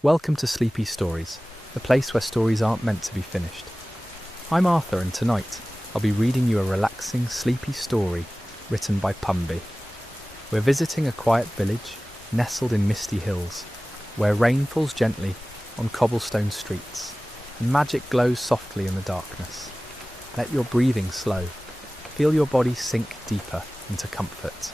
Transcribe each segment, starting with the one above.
Welcome to Sleepy Stories, the place where stories aren't meant to be finished. I'm Arthur, and tonight I'll be reading you a relaxing, sleepy story written by Pumby. We're visiting a quiet village nestled in misty hills, where rain falls gently on cobblestone streets and magic glows softly in the darkness. Let your breathing slow. Feel your body sink deeper into comfort.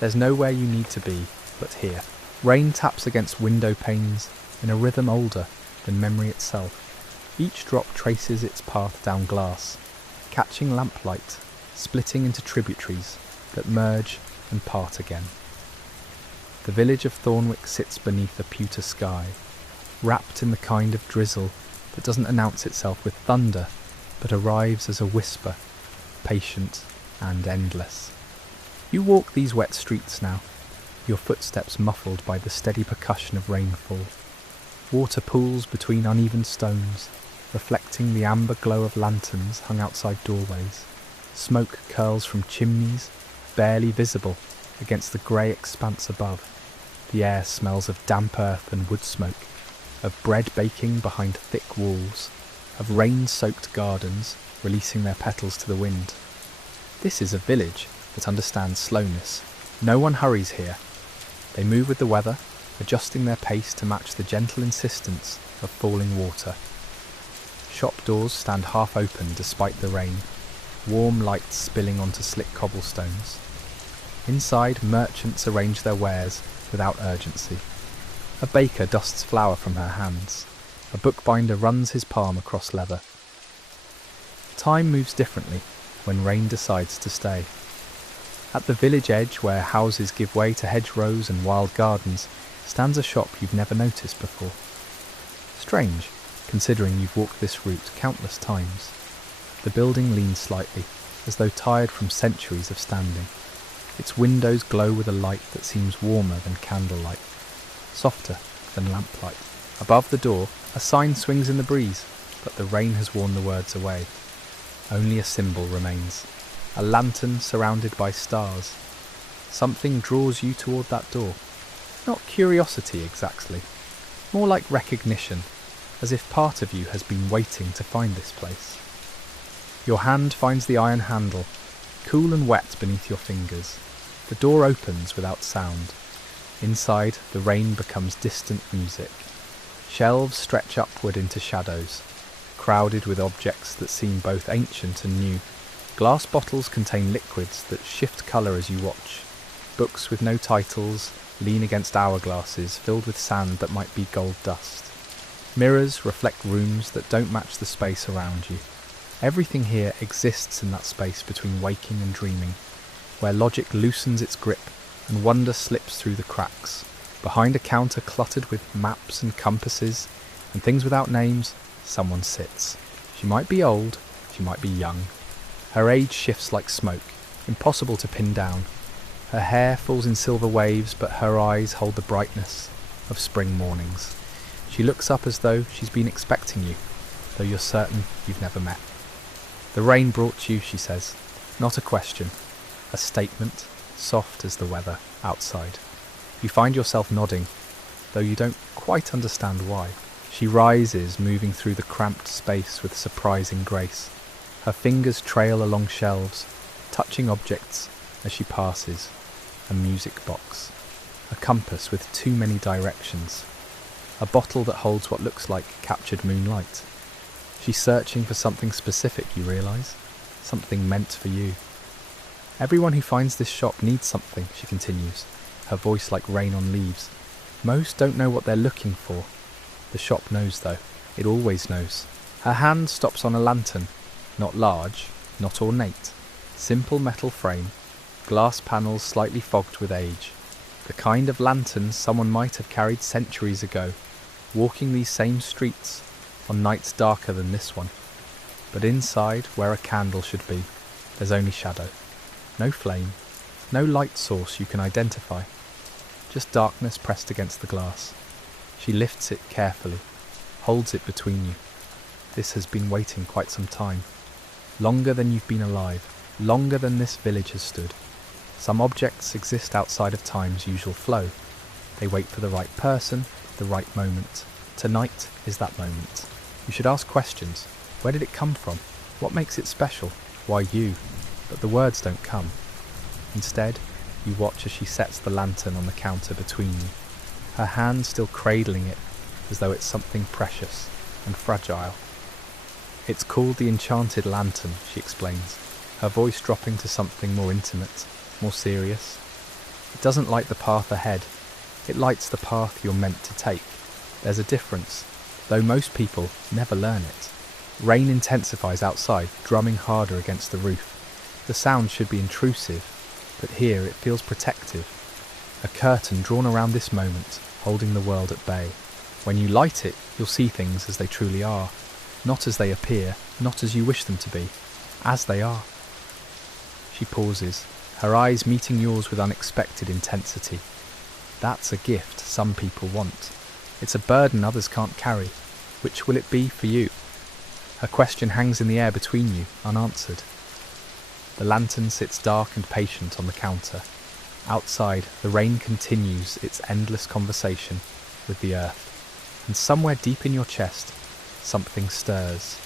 There's nowhere you need to be but here. Rain taps against window panes in a rhythm older than memory itself. Each drop traces its path down glass, catching lamplight, splitting into tributaries that merge and part again. The village of Thornwick sits beneath a pewter sky, wrapped in the kind of drizzle that doesn't announce itself with thunder, but arrives as a whisper, patient and endless. You walk these wet streets now, your footsteps muffled by the steady percussion of rainfall. Water pools between uneven stones, reflecting the amber glow of lanterns hung outside doorways. Smoke curls from chimneys, barely visible against the grey expanse above. The air smells of damp earth and wood smoke, of bread baking behind thick walls, of rain-soaked gardens releasing their petals to the wind. This is a village that understands slowness. No one hurries here. They move with the weather, adjusting their pace to match the gentle insistence of falling water. Shop doors stand half open despite the rain, warm light spilling onto slick cobblestones. Inside, merchants arrange their wares without urgency. A baker dusts flour from her hands. A bookbinder runs his palm across leather. Time moves differently when rain decides to stay. At the village edge, where houses give way to hedgerows and wild gardens, stands a shop you've never noticed before. Strange, considering you've walked this route countless times. The building leans slightly, as though tired from centuries of standing. Its windows glow with a light that seems warmer than candlelight, softer than lamplight. Above the door, a sign swings in the breeze, but the rain has worn the words away. Only a symbol remains. A lantern surrounded by stars. Something draws you toward that door. Not curiosity exactly, more like recognition, as if part of you has been waiting to find this place. Your hand finds the iron handle, cool and wet beneath your fingers. The door opens without sound. Inside, the rain becomes distant music. Shelves stretch upward into shadows, crowded with objects that seem both ancient and new. Glass bottles contain liquids that shift colour as you watch. Books with no titles lean against hourglasses filled with sand that might be gold dust. Mirrors reflect rooms that don't match the space around you. Everything here exists in that space between waking and dreaming, where logic loosens its grip and wonder slips through the cracks. Behind a counter cluttered with maps and compasses and things without names, someone sits. She might be old, she might be young. Her age shifts like smoke, impossible to pin down. Her hair falls in silver waves, but her eyes hold the brightness of spring mornings. She looks up as though she's been expecting you, though you're certain you've never met. The rain brought you, she says. Not a question. A statement, soft as the weather outside. You find yourself nodding, though you don't quite understand why. She rises, moving through the cramped space with surprising grace. Her fingers trail along shelves, touching objects as she passes. A music box. A compass with too many directions. A bottle that holds what looks like captured moonlight. She's searching for something specific, you realise. Something meant for you. Everyone who finds this shop needs something, she continues, her voice like rain on leaves. Most don't know what they're looking for. The shop knows, though. It always knows. Her hand stops on a lantern. Not large, not ornate. Simple metal frame, glass panels slightly fogged with age. The kind of lantern someone might have carried centuries ago, walking these same streets on nights darker than this one. But inside, where a candle should be, there's only shadow. No flame, no light source you can identify. Just darkness pressed against the glass. She lifts it carefully, holds it between you. This has been waiting quite some time. Longer than you've been alive, longer than this village has stood. Some objects exist outside of time's usual flow. They wait for the right person, the right moment. Tonight is that moment. You should ask questions. Where did it come from? What makes it special? Why you? But the words don't come. Instead, you watch as she sets the lantern on the counter between you, her hand still cradling it as though it's something precious and fragile. It's called the Enchanted lantern, she explains, her voice dropping to something more intimate, more serious. It doesn't light the path ahead, it lights the path you're meant to take. There's a difference, though most people never learn it. Rain intensifies outside, drumming harder against the roof. The sound should be intrusive, but here it feels protective. A curtain drawn around this moment, holding the world at bay. When you light it, you'll see things as they truly are. Not as they appear, not as you wish them to be, as they are. She pauses, her eyes meeting yours with unexpected intensity. That's a gift some people want. It's a burden others can't carry. Which will it be for you? Her question hangs in the air between you, unanswered. The lantern sits dark and patient on the counter. Outside, the rain continues its endless conversation with the earth. And somewhere deep in your chest, something stirs.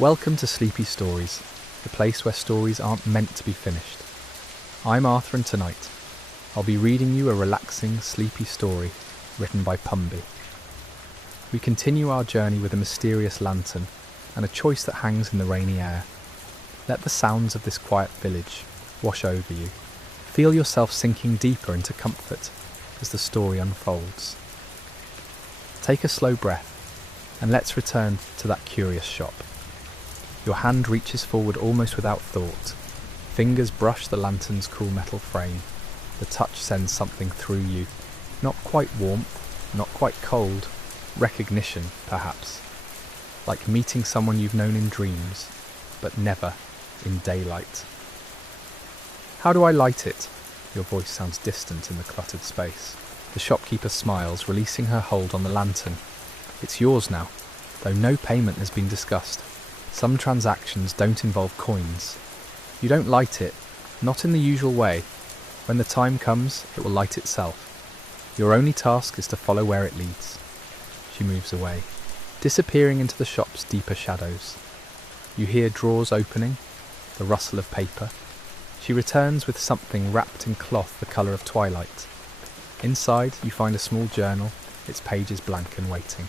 Welcome to Sleepy Stories, the place where stories aren't meant to be finished. I'm Arthur, and tonight I'll be reading you a relaxing, sleepy story written by Pumby. We continue our journey with a mysterious lantern and a choice that hangs in the rainy air. Let the sounds of this quiet village wash over you. Feel yourself sinking deeper into comfort as the story unfolds. Take a slow breath and let's return to that curious shop. Your hand reaches forward almost without thought. Fingers brush the lantern's cool metal frame. The touch sends something through you. Not quite warmth, not quite cold. Recognition, perhaps. Like meeting someone you've known in dreams, but never in daylight. How do I light it? Your voice sounds distant in the cluttered space. The shopkeeper smiles, releasing her hold on the lantern. It's yours now, though no payment has been discussed. Some transactions don't involve coins. You don't light it, not in the usual way. When the time comes, it will light itself. Your only task is to follow where it leads. She moves away, disappearing into the shop's deeper shadows. You hear drawers opening, the rustle of paper. She returns with something wrapped in cloth the colour of twilight. Inside, you find a small journal, its pages blank and waiting.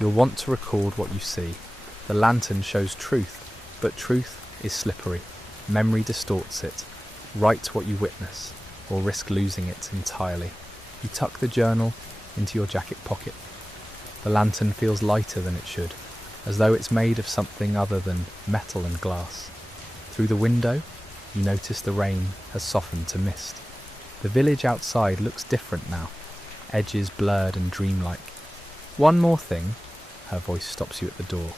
You'll want to record what you see. The lantern shows truth, but truth is slippery. Memory distorts it. Write what you witness, or risk losing it entirely. You tuck the journal into your jacket pocket. The lantern feels lighter than it should, as though it's made of something other than metal and glass. Through the window, you notice the rain has softened to mist. The village outside looks different now, edges blurred and dreamlike. One more thing, her voice stops you at the door.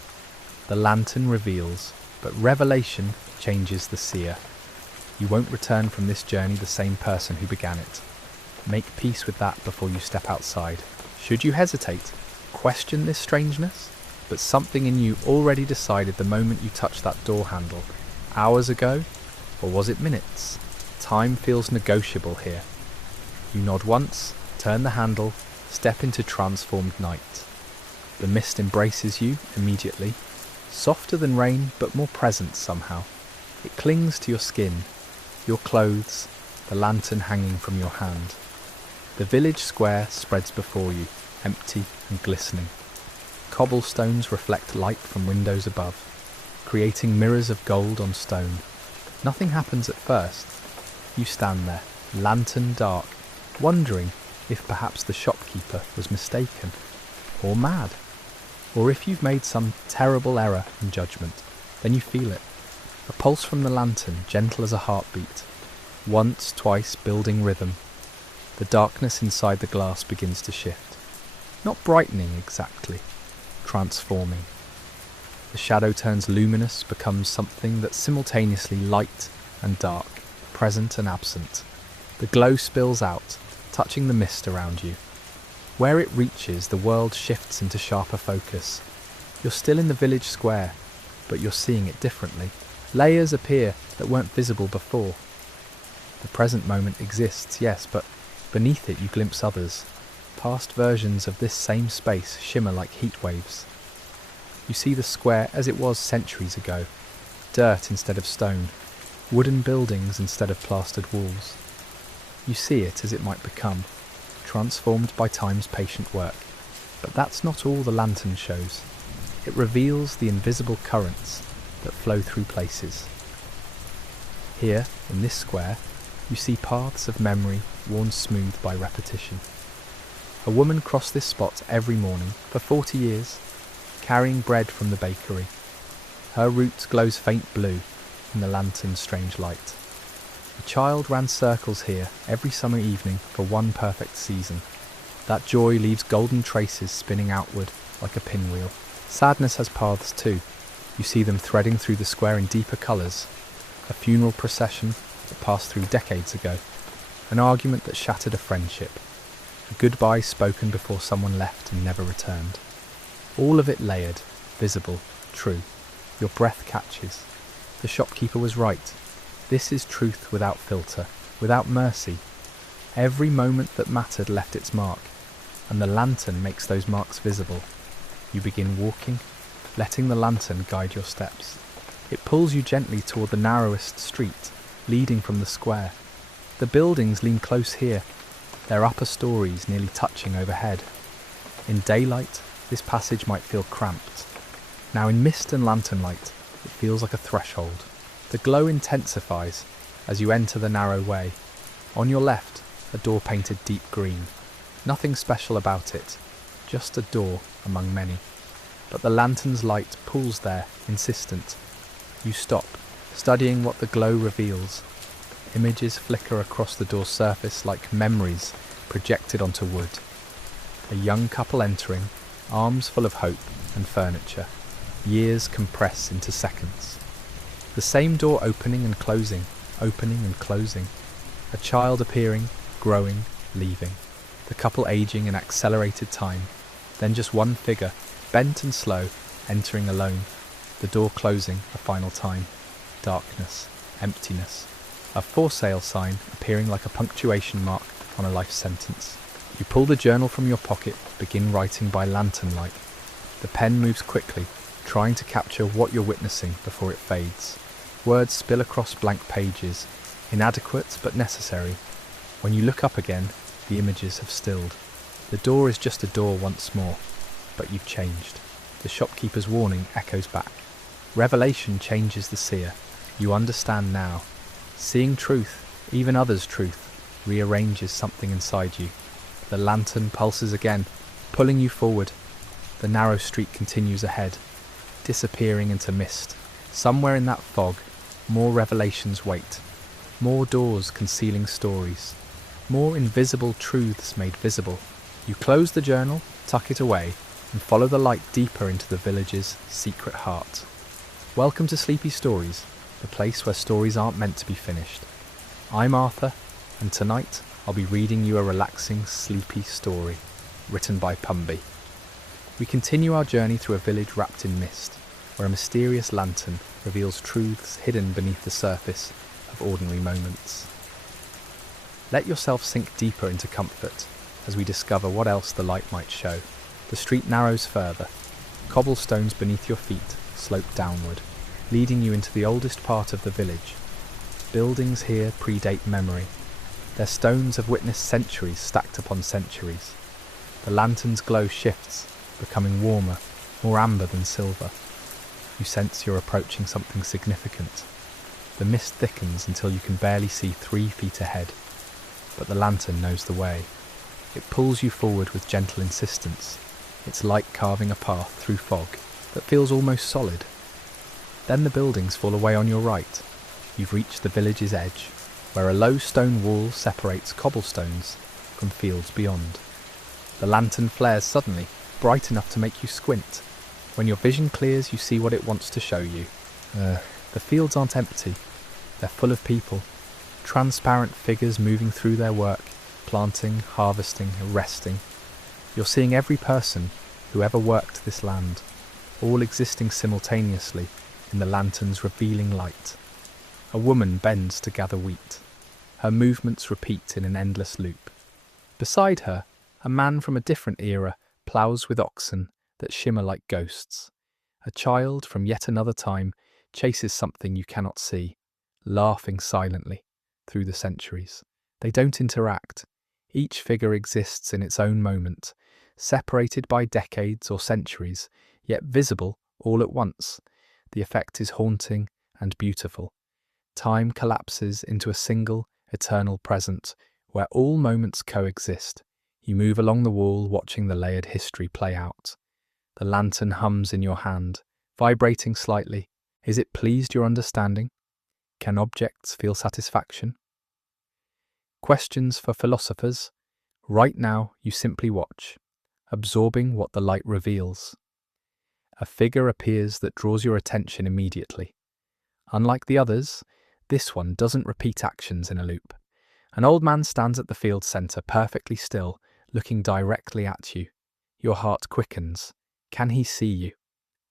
The lantern reveals, but revelation changes the seer. You won't return from this journey the same person who began it. Make peace with that before you step outside. Should you hesitate, question this strangeness, but something in you already decided the moment you touched that door handle. Hours ago, or was it minutes? Time feels negotiable here. You nod once, turn the handle, step into transformed night. The mist embraces you immediately, softer than rain but more present somehow. It clings to your skin, your clothes, the lantern hanging from your hand. The village square spreads before you, empty and glistening. Cobblestones reflect light from windows above, creating mirrors of gold on stone. Nothing happens at first. You stand there, lantern dark, wondering if perhaps the shopkeeper was mistaken, or mad, or if you've made some terrible error in judgment. Then you feel it. A pulse from the lantern, gentle as a heartbeat. Once, twice, building rhythm. The darkness inside the glass begins to shift. Not brightening exactly, transforming. The shadow turns luminous, becomes something that's simultaneously light and dark, present and absent. The glow spills out, touching the mist around you. Where it reaches, the world shifts into sharper focus. You're still in the village square, but you're seeing it differently. Layers appear that weren't visible before. The present moment exists, yes, but beneath it you glimpse others. Past versions of this same space shimmer like heat waves. You see the square as it was centuries ago, dirt instead of stone, wooden buildings instead of plastered walls. You see it as it might become, transformed by time's patient work. But that's not all the lantern shows. It reveals the invisible currents that flow through places. Here, in this square, you see paths of memory worn smooth by repetition. A woman crossed this spot every morning for 40 years, carrying bread from the bakery. Her route glows faint blue in the lantern's strange light. A child ran circles here every summer evening for one perfect season. That joy leaves golden traces spinning outward like a pinwheel. Sadness has paths too. You see them threading through the square in deeper colours. A funeral procession that passed through decades ago. An argument that shattered a friendship. A goodbye spoken before someone left and never returned. All of it layered, visible, true. Your breath catches. The shopkeeper was right. This is truth without filter, without mercy. Every moment that mattered left its mark, and the lantern makes those marks visible. You begin walking, letting the lantern guide your steps. It pulls you gently toward the narrowest street, leading from the square. The buildings lean close here, their upper stories nearly touching overhead. In daylight, this passage might feel cramped. Now in mist and lantern light, it feels like a threshold. The glow intensifies as you enter the narrow way. On your left, a door painted deep green. Nothing special about it, just a door among many. But the lantern's light pulls there, insistent. You stop, studying what the glow reveals. Images flicker across the door's surface like memories projected onto wood. A young couple entering, arms full of hope and furniture. Years compress into seconds. The same door opening and closing, opening and closing. A child appearing, growing, leaving. The couple aging in accelerated time. Then just one figure, bent and slow, entering alone. The door closing a final time. Darkness, emptiness. A for sale sign appearing like a punctuation mark on a life sentence. You pull the journal from your pocket, begin writing by lantern light. The pen moves quickly, trying to capture what you're witnessing before it fades. Words spill across blank pages, inadequate but necessary. When you look up again, the images have stilled. The door is just a door once more, but you've changed. The shopkeeper's warning echoes back. Revelation changes the seer. You understand now. Seeing truth, even others' truth, rearranges something inside you. The lantern pulses again, pulling you forward. The narrow street continues ahead, disappearing into mist. Somewhere in that fog, more revelations wait. More doors concealing stories. More invisible truths made visible. You close the journal, tuck it away, and follow the light deeper into the village's secret heart. Welcome to Sleepy Stories, the place where stories aren't meant to be finished. I'm Arthur, and tonight I'll be reading you a relaxing, sleepy story, written by Pumby. We continue our journey through a village wrapped in mist, where a mysterious lantern reveals truths hidden beneath the surface of ordinary moments. Let yourself sink deeper into comfort as we discover what else the light might show. The street narrows further. Cobblestones beneath your feet slope downward, leading you into the oldest part of the village. Buildings here predate memory. Their stones have witnessed centuries stacked upon centuries. The lantern's glow shifts, becoming warmer, more amber than silver. You sense you're approaching something significant. The mist thickens until you can barely see 3 feet ahead. But the lantern knows the way. It pulls you forward with gentle insistence, its light carving a path through fog that feels almost solid. Then the buildings fall away on your right. You've reached the village's edge, where a low stone wall separates cobblestones from fields beyond. The lantern flares suddenly, bright enough to make you squint. When your vision clears, you see what it wants to show you. The fields aren't empty. They're full of people. Transparent figures moving through their work, planting, harvesting, resting. You're seeing every person who ever worked this land, all existing simultaneously in the lantern's revealing light. A woman bends to gather wheat. Her movements repeat in an endless loop. Beside her, A man from a different era ploughs with oxen that shimmer like ghosts. A child from yet another time chases something you cannot see, laughing silently through the centuries. They don't interact. Each figure exists in its own moment, separated by decades or centuries, yet visible all at once. The effect is haunting and beautiful. Time collapses into a single, eternal present, where all moments coexist. You move along the wall, watching the layered history play out. The lantern hums in your hand, vibrating slightly. Is it pleased your understanding? Can objects feel satisfaction? Questions for philosophers. Right now, you simply watch, absorbing what the light reveals. A figure appears that draws your attention immediately. Unlike the others, this one doesn't repeat actions in a loop. An old man stands at the field centre, perfectly still, looking directly at you. Your heart quickens. Can he see you?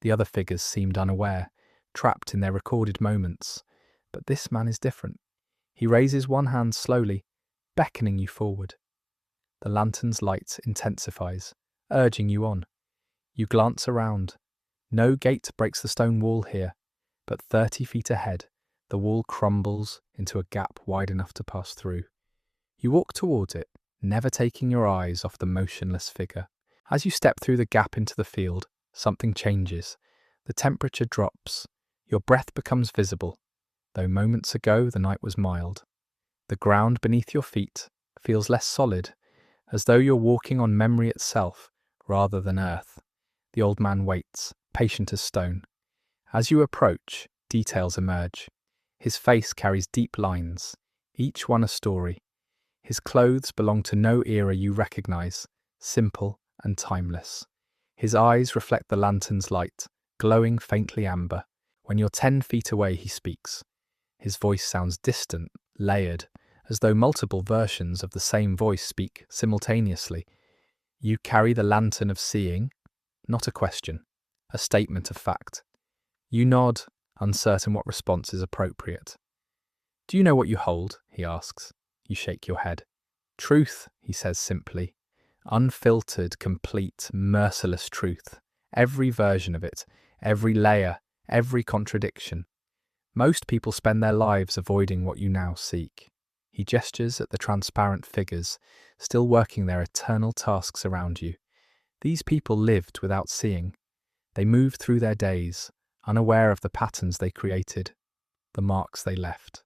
The other figures seemed unaware, trapped in their recorded moments. But this man is different. He raises one hand slowly, beckoning you forward. The lantern's light intensifies, urging you on. You glance around. No gate breaks the stone wall here, but 30 feet ahead, the wall crumbles into a gap wide enough to pass through. You walk towards it, never taking your eyes off the motionless figure. As you step through the gap into the field, something changes. The temperature drops. Your breath becomes visible, though moments ago the night was mild. The ground beneath your feet feels less solid, as though you're walking on memory itself rather than earth. The old man waits, patient as stone. As you approach, details emerge. His face carries deep lines, each one a story. His clothes belong to no era you recognize, simple and timeless. His eyes reflect the lantern's light, glowing faintly amber. When you're 10 feet away, he speaks. His voice sounds distant, layered, as though multiple versions of the same voice speak simultaneously. You carry the lantern of seeing, not a question, a statement of fact. You nod, uncertain what response is appropriate. Do you know what you hold? He asks. You shake your head. Truth, he says simply. Unfiltered, complete, merciless truth. Every version of it, every layer, every contradiction. Most people spend their lives avoiding what you now seek. He gestures at the transparent figures, still working their eternal tasks around you. These people lived without seeing. They moved through their days, unaware of the patterns they created, the marks they left,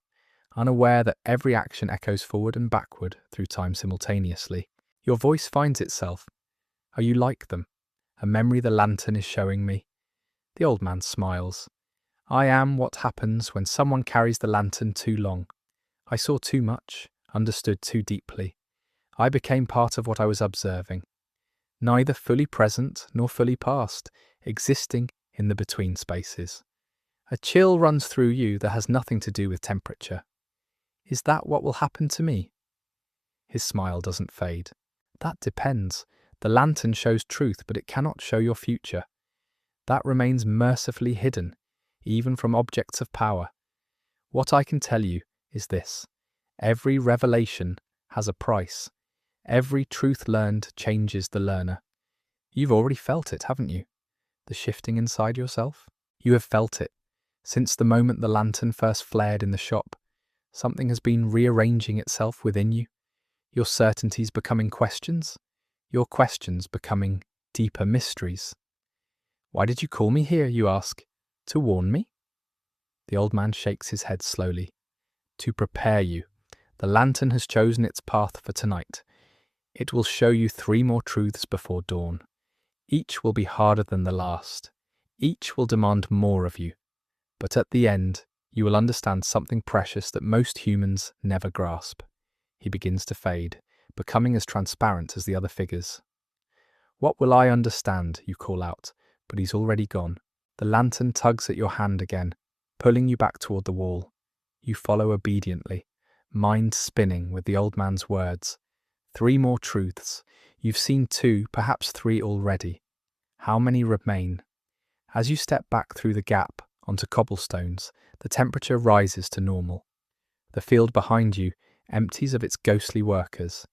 unaware that every action echoes forward and backward through time simultaneously. Your voice finds itself. Are you like them? A memory the lantern is showing me. The old man smiles. I am what happens when someone carries the lantern too long. I saw too much, understood too deeply. I became part of what I was observing. Neither fully present nor fully past, existing in the between spaces. A chill runs through you that has nothing to do with temperature. Is that what will happen to me? His smile doesn't fade. That depends. The lantern shows truth, but it cannot show your future. That remains mercifully hidden, even from objects of power. What I can tell you is this. Every revelation has a price. Every truth learned changes the learner. You've already felt it, haven't you? The shifting inside yourself? You have felt it. Since the moment the lantern first flared in the shop, something has been rearranging itself within you. Your certainties becoming questions. Your questions becoming deeper mysteries. Why did you call me here, you ask? To warn me? The old man shakes his head slowly. To prepare you. The lantern has chosen its path for tonight. It will show you 3 more truths before dawn. Each will be harder than the last. Each will demand more of you. But at the end, you will understand something precious that most humans never grasp. He begins to fade, becoming as transparent as the other figures. What will I understand, you call out, but he's already gone. The lantern tugs at your hand again, pulling you back toward the wall. You follow obediently, mind spinning with the old man's words. 3 more truths. You've seen 2, perhaps 3 already. How many remain? As you step back through the gap onto cobblestones, the temperature rises to normal. The field behind you empties of its ghostly workers,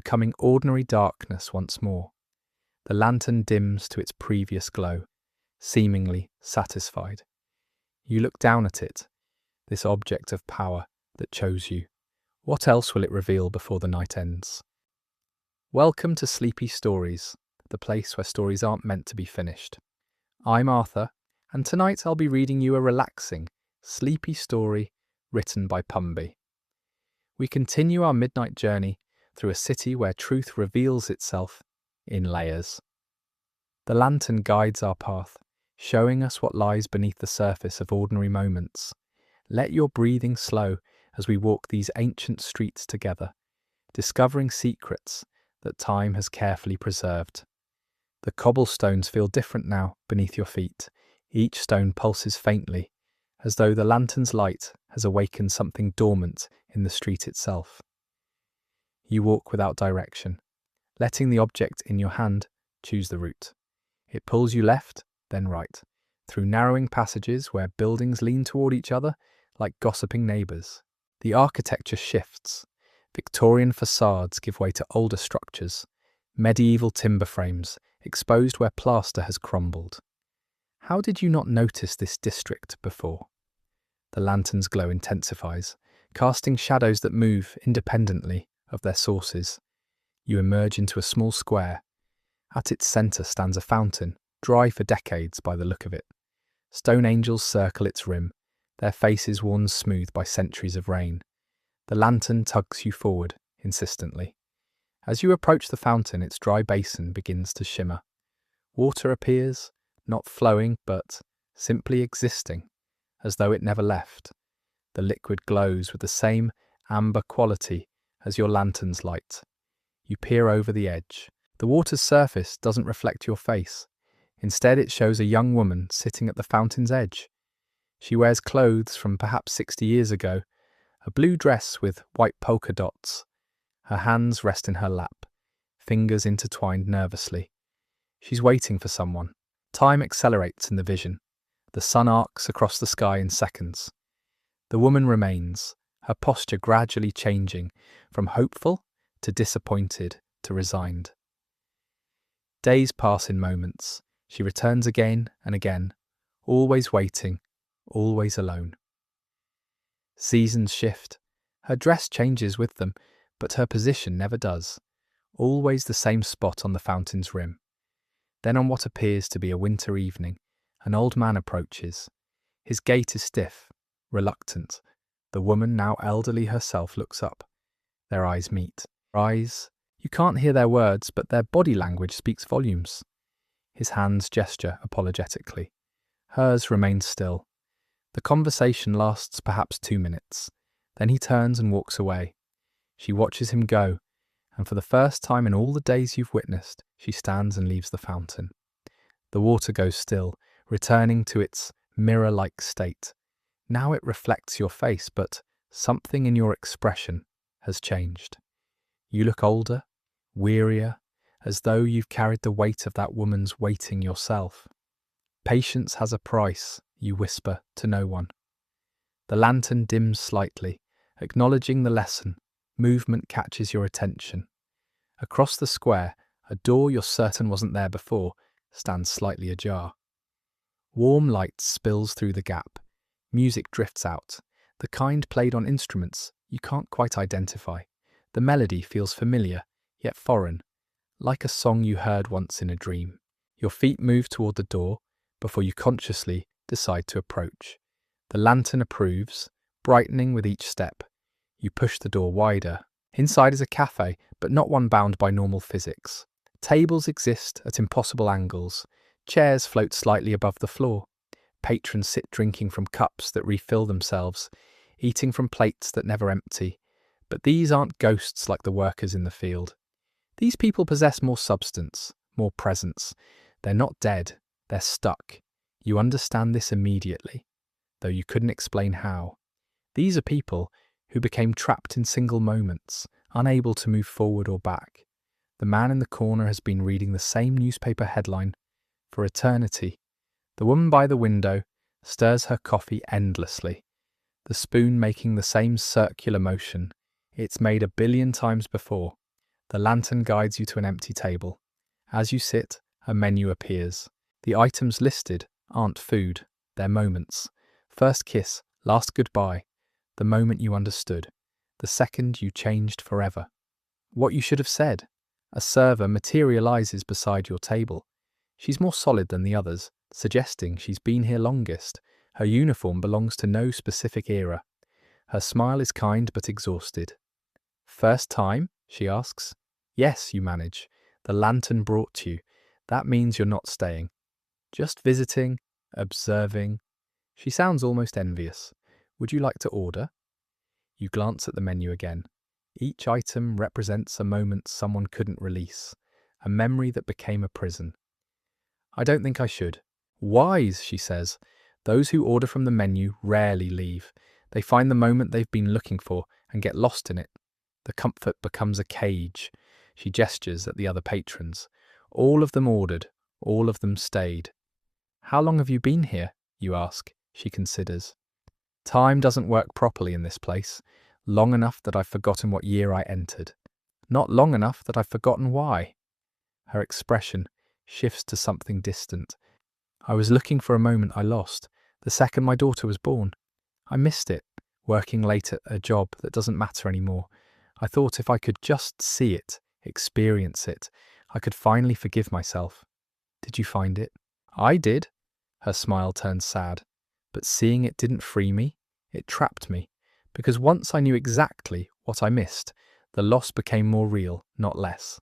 becoming ordinary darkness once more. The lantern dims to its previous glow, seemingly satisfied. You look down at it, this object of power that chose you. What else will it reveal before the night ends? Welcome to Sleepy Stories, the place where stories aren't meant to be finished. I'm Arthur, and tonight I'll be reading you a relaxing, sleepy story written by Pumby. We continue our midnight journey through a city where truth reveals itself in layers. The lantern guides our path, showing us what lies beneath the surface of ordinary moments. Let your breathing slow as we walk these ancient streets together, discovering secrets that time has carefully preserved. The cobblestones feel different now beneath your feet. Each stone pulses faintly, as though the lantern's light has awakened something dormant in the street itself. You walk without direction, letting the object in your hand choose the route. It pulls you left, then right, through narrowing passages where buildings lean toward each other like gossiping neighbours. The architecture shifts. Victorian facades give way to older structures, medieval timber frames exposed where plaster has crumbled. How did you not notice this district before? The lantern's glow intensifies, casting shadows that move independently of their sources. You emerge into a small square. At its centre stands a fountain, dry for decades by the look of it. Stone angels circle its rim, their faces worn smooth by centuries of rain. The lantern tugs you forward, insistently. As you approach the fountain, its dry basin begins to shimmer. Water appears, not flowing, but simply existing, as though it never left. The liquid glows with the same amber quality as your lantern's light. You peer over the edge. The water's surface doesn't reflect your face. Instead, it shows a young woman sitting at the fountain's edge. She wears clothes from perhaps 60 years ago, a blue dress with white polka dots. Her hands rest in her lap, fingers intertwined nervously. She's waiting for someone. Time accelerates in the vision. The sun arcs across the sky in seconds. The woman remains, her posture gradually changing from hopeful to disappointed to resigned. Days pass in moments. She returns again and again, always waiting, always alone. Seasons shift. Her dress changes with them, but her position never does. Always the same spot on the fountain's rim. Then on what appears to be a winter evening, an old man approaches. His gait is stiff, reluctant. The woman, now elderly herself, looks up. Their eyes meet. You can't hear their words, but their body language speaks volumes. His hands gesture apologetically. Hers remains still. The conversation lasts perhaps 2 minutes. Then he turns and walks away. She watches him go, and for the first time in all the days you've witnessed, she stands and leaves the fountain. The water goes still, returning to its mirror-like state. Now it reflects your face, but something in your expression has changed. You look older, wearier, as though you've carried the weight of that woman's waiting yourself. Patience has a price, you whisper to no one. The lantern dims slightly, acknowledging the lesson. Movement catches your attention. Across the square, a door you're certain wasn't there before stands slightly ajar. Warm light spills through the gap. Music drifts out, the kind played on instruments you can't quite identify. The melody feels familiar, yet foreign, like a song you heard once in a dream. Your feet move toward the door before you consciously decide to approach. The lantern approves, brightening with each step. You push the door wider. Inside is a cafe, but not one bound by normal physics. Tables exist at impossible angles. Chairs float slightly above the floor. Patrons sit drinking from cups that refill themselves, eating from plates that never empty. But these aren't ghosts like the workers in the field. These people possess more substance, more presence. They're not dead, they're stuck. You understand this immediately, though you couldn't explain how. These are people who became trapped in single moments, unable to move forward or back. The man in the corner has been reading the same newspaper headline for eternity. The woman by the window stirs her coffee endlessly, the spoon making the same circular motion it's made 1 billion times before. The lantern guides you to an empty table. As you sit, a menu appears. The items listed aren't food, they're moments. First kiss, last goodbye, the moment you understood, the second you changed forever. What you should have said. A server materializes beside your table. She's more solid than the others, suggesting she's been here longest. Her uniform belongs to no specific era. Her smile is kind but exhausted. First time? She asks. Yes, you manage. The lantern brought you. That means you're not staying. Just visiting, observing. She sounds almost envious. Would you like to order? You glance at the menu again. Each item represents a moment someone couldn't release, a memory that became a prison. I don't think I should. Wise, she says. Those who order from the menu rarely leave. They find the moment they've been looking for and get lost in it. The comfort becomes a cage. She gestures at the other patrons. All of them ordered. All of them stayed. How long have you been here? You ask. She considers. Time doesn't work properly in this place. Long enough that I've forgotten what year I entered. Not long enough that I've forgotten why. Her expression shifts to something distant. I was looking for a moment I lost, the second my daughter was born. I missed it, working late at a job that doesn't matter anymore. I thought if I could just see it, experience it, I could finally forgive myself. Did you find it? I did. Her smile turned sad. But seeing it didn't free me, it trapped me. Because once I knew exactly what I missed, the loss became more real, not less.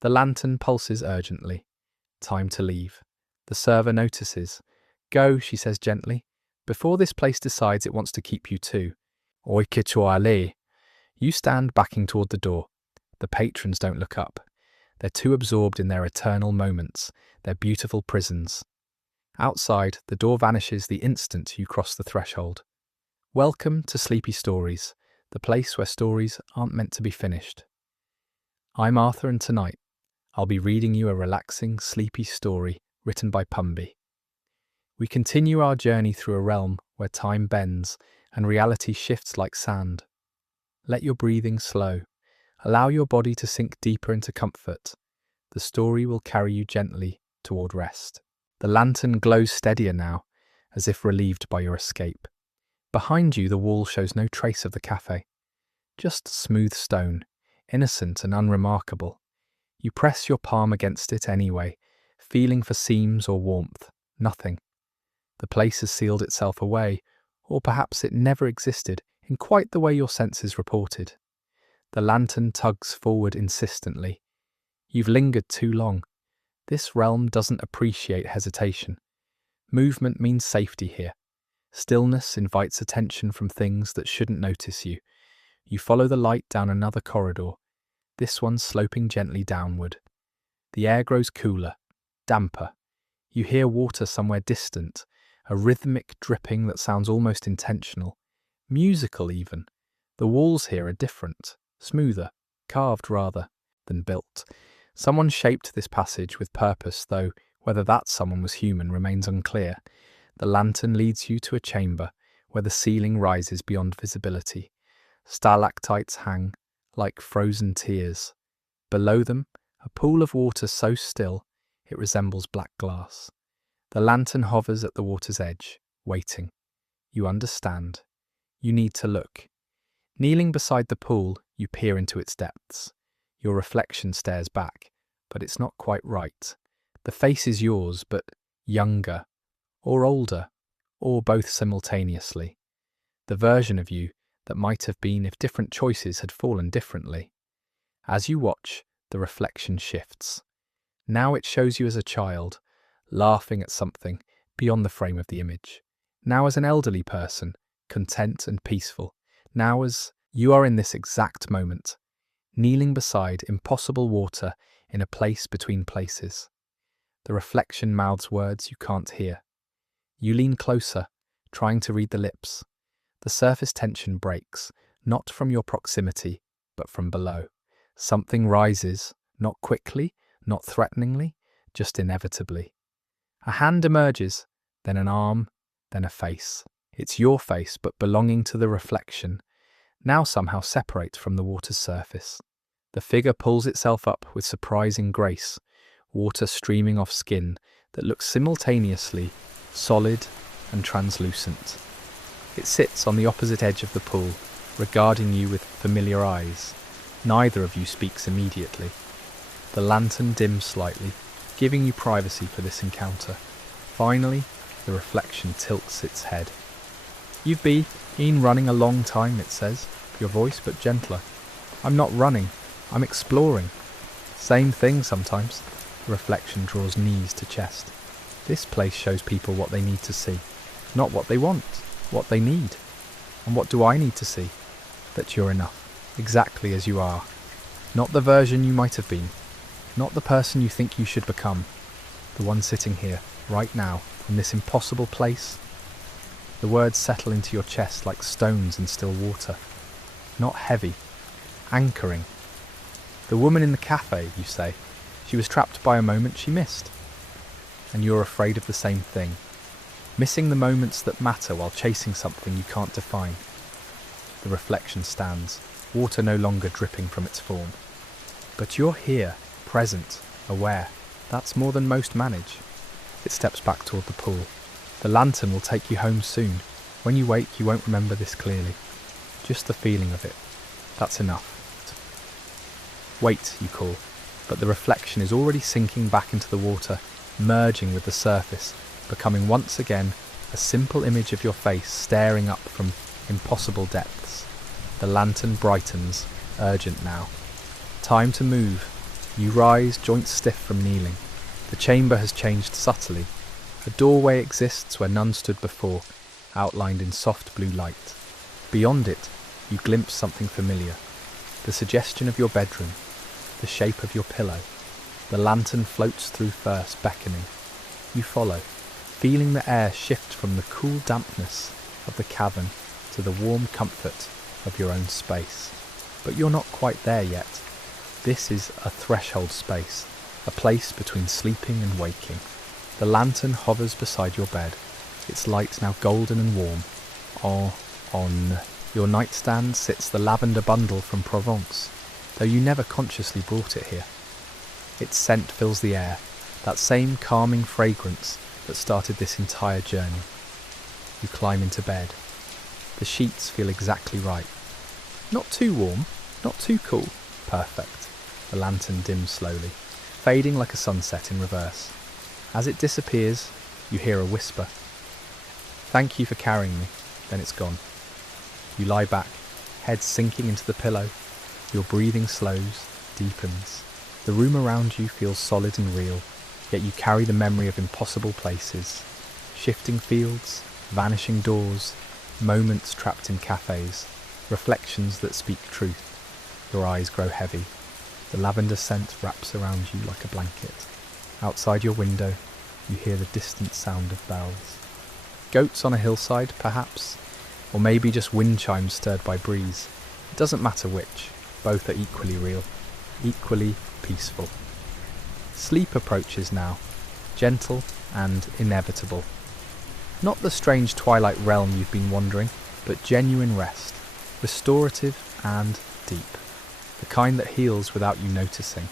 The lantern pulses urgently. Time to leave. The server notices. Go, she says gently, before this place decides it wants to keep you too. Oi que tu allez. You stand backing toward the door. The patrons don't look up. They're too absorbed in their eternal moments, their beautiful prisons. Outside, the door vanishes the instant you cross the threshold. Welcome to Sleepy Stories, the place where stories aren't meant to be finished. I'm Arthur, and tonight I'll be reading you a relaxing, sleepy story written by Pumby. We continue our journey through a realm where time bends and reality shifts like sand. Let your breathing slow. Allow your body to sink deeper into comfort. The story will carry you gently toward rest. The lantern glows steadier now, as if relieved by your escape. Behind you, the wall shows no trace of the cafe. Just smooth stone, innocent and unremarkable. You press your palm against it anyway, feeling for seams or warmth. Nothing. The place has sealed itself away, or perhaps it never existed in quite the way your senses reported. The lantern tugs forward insistently. You've lingered too long. This realm doesn't appreciate hesitation. Movement means safety here. Stillness invites attention from things that shouldn't notice you. You follow the light down another corridor, this one sloping gently downward. The air grows cooler, damper. You hear water somewhere distant, a rhythmic dripping that sounds almost intentional, musical even. The walls here are different, smoother, carved rather than built. Someone shaped this passage with purpose, though whether that someone was human remains unclear. The lantern leads you to a chamber where the ceiling rises beyond visibility. Stalactites hang like frozen tears. Below them, a pool of water so still it resembles black glass. The lantern hovers at the water's edge, waiting. You understand. You need to look. Kneeling beside the pool, you peer into its depths. Your reflection stares back, but it's not quite right. The face is yours, but younger, or older, or both simultaneously. The version of you that might have been if different choices had fallen differently. As you watch, the reflection shifts. Now it shows you as a child, laughing at something beyond the frame of the image. Now as an elderly person, content and peaceful. Now as you are in this exact moment, kneeling beside impossible water in a place between places. The reflection mouths words you can't hear. You lean closer, trying to read the lips. The surface tension breaks, not from your proximity, but from below. Something rises, not quickly, not threateningly, just inevitably. A hand emerges, then an arm, then a face. It's your face, but belonging to the reflection, now somehow separate from the water's surface. The figure pulls itself up with surprising grace, water streaming off skin that looks simultaneously solid and translucent. It sits on the opposite edge of the pool, regarding you with familiar eyes. Neither of you speaks immediately. The lantern dims slightly, giving you privacy for this encounter. Finally, the reflection tilts its head. "You've been running a long time," it says, your voice but gentler. "I'm not running, I'm exploring." "Same thing sometimes." The reflection draws knees to chest. "This place shows people what they need to see. Not what they want, what they need. And what do I need to see? That you're enough, exactly as you are. Not the version you might have been. Not the person you think you should become. The one sitting here, right now, in this impossible place." The words settle into your chest like stones in still water. Not heavy, anchoring. "The woman in the cafe," you say. "She was trapped by a moment she missed." And you're afraid of the same thing. Missing the moments that matter while chasing something you can't define. The reflection stands, water no longer dripping from its form. But you're here, present, aware. That's more than most manage. It steps back toward the pool. "The lantern will take you home soon. When you wake, you won't remember this clearly. Just the feeling of it. That's enough." "Wait," you call, but the reflection is already sinking back into the water, merging with the surface, becoming once again a simple image of your face staring up from impossible depths. The lantern brightens, urgent now. Time to move. You rise, joints stiff from kneeling. The chamber has changed subtly. A doorway exists where none stood before, outlined in soft blue light. Beyond it, you glimpse something familiar. The suggestion of your bedroom, the shape of your pillow. The lantern floats through first, beckoning. You follow, feeling the air shift from the cool dampness of the cavern to the warm comfort of your own space. But you're not quite there yet. This is a threshold space, a place between sleeping and waking. The lantern hovers beside your bed, its light now golden and warm. On your nightstand sits the lavender bundle from Provence, though you never consciously brought it here. Its scent fills the air, that same calming fragrance that started this entire journey. You climb into bed. The sheets feel exactly right. Not too warm, not too cool. Perfect. The lantern dims slowly, fading like a sunset in reverse. As it disappears, you hear a whisper. "Thank you for carrying me." Then it's gone. You lie back, head sinking into the pillow. Your breathing slows, deepens. The room around you feels solid and real, yet you carry the memory of impossible places. Shifting fields, vanishing doors, moments trapped in cafes, reflections that speak truth. Your eyes grow heavy. The lavender scent wraps around you like a blanket. Outside your window, you hear the distant sound of bells. Goats on a hillside, perhaps, or maybe just wind chimes stirred by breeze. It doesn't matter which, both are equally real, equally peaceful. Sleep approaches now, gentle and inevitable. Not the strange twilight realm you've been wandering, but genuine rest, restorative and deep, the kind that heals without you noticing.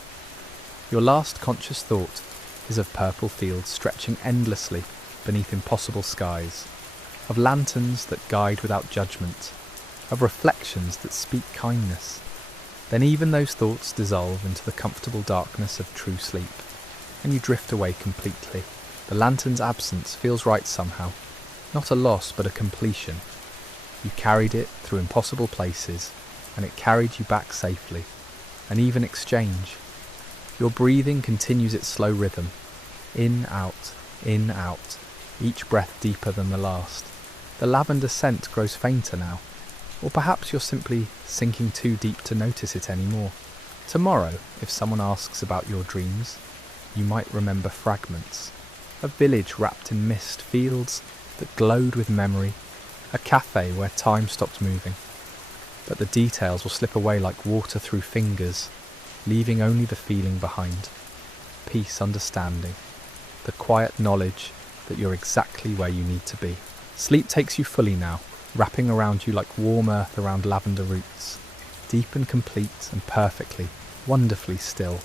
Your last conscious thought is of purple fields stretching endlessly beneath impossible skies, of lanterns that guide without judgment, of reflections that speak kindness. Then even those thoughts dissolve into the comfortable darkness of true sleep, and you drift away completely. The lantern's absence feels right somehow, not a loss but a completion. You carried it through impossible places, and it carried you back safely, an even exchange. Your breathing continues its slow rhythm, in, out, each breath deeper than the last. The lavender scent grows fainter now, or perhaps you're simply sinking too deep to notice it anymore. Tomorrow, if someone asks about your dreams, you might remember fragments. A village wrapped in mist, fields that glowed with memory, a cafe where time stopped moving. But the details will slip away like water through fingers, leaving only the feeling behind. Peace, understanding, the quiet knowledge that you're exactly where you need to be. Sleep takes you fully now, wrapping around you like warm earth around lavender roots, deep and complete and perfectly, wonderfully still.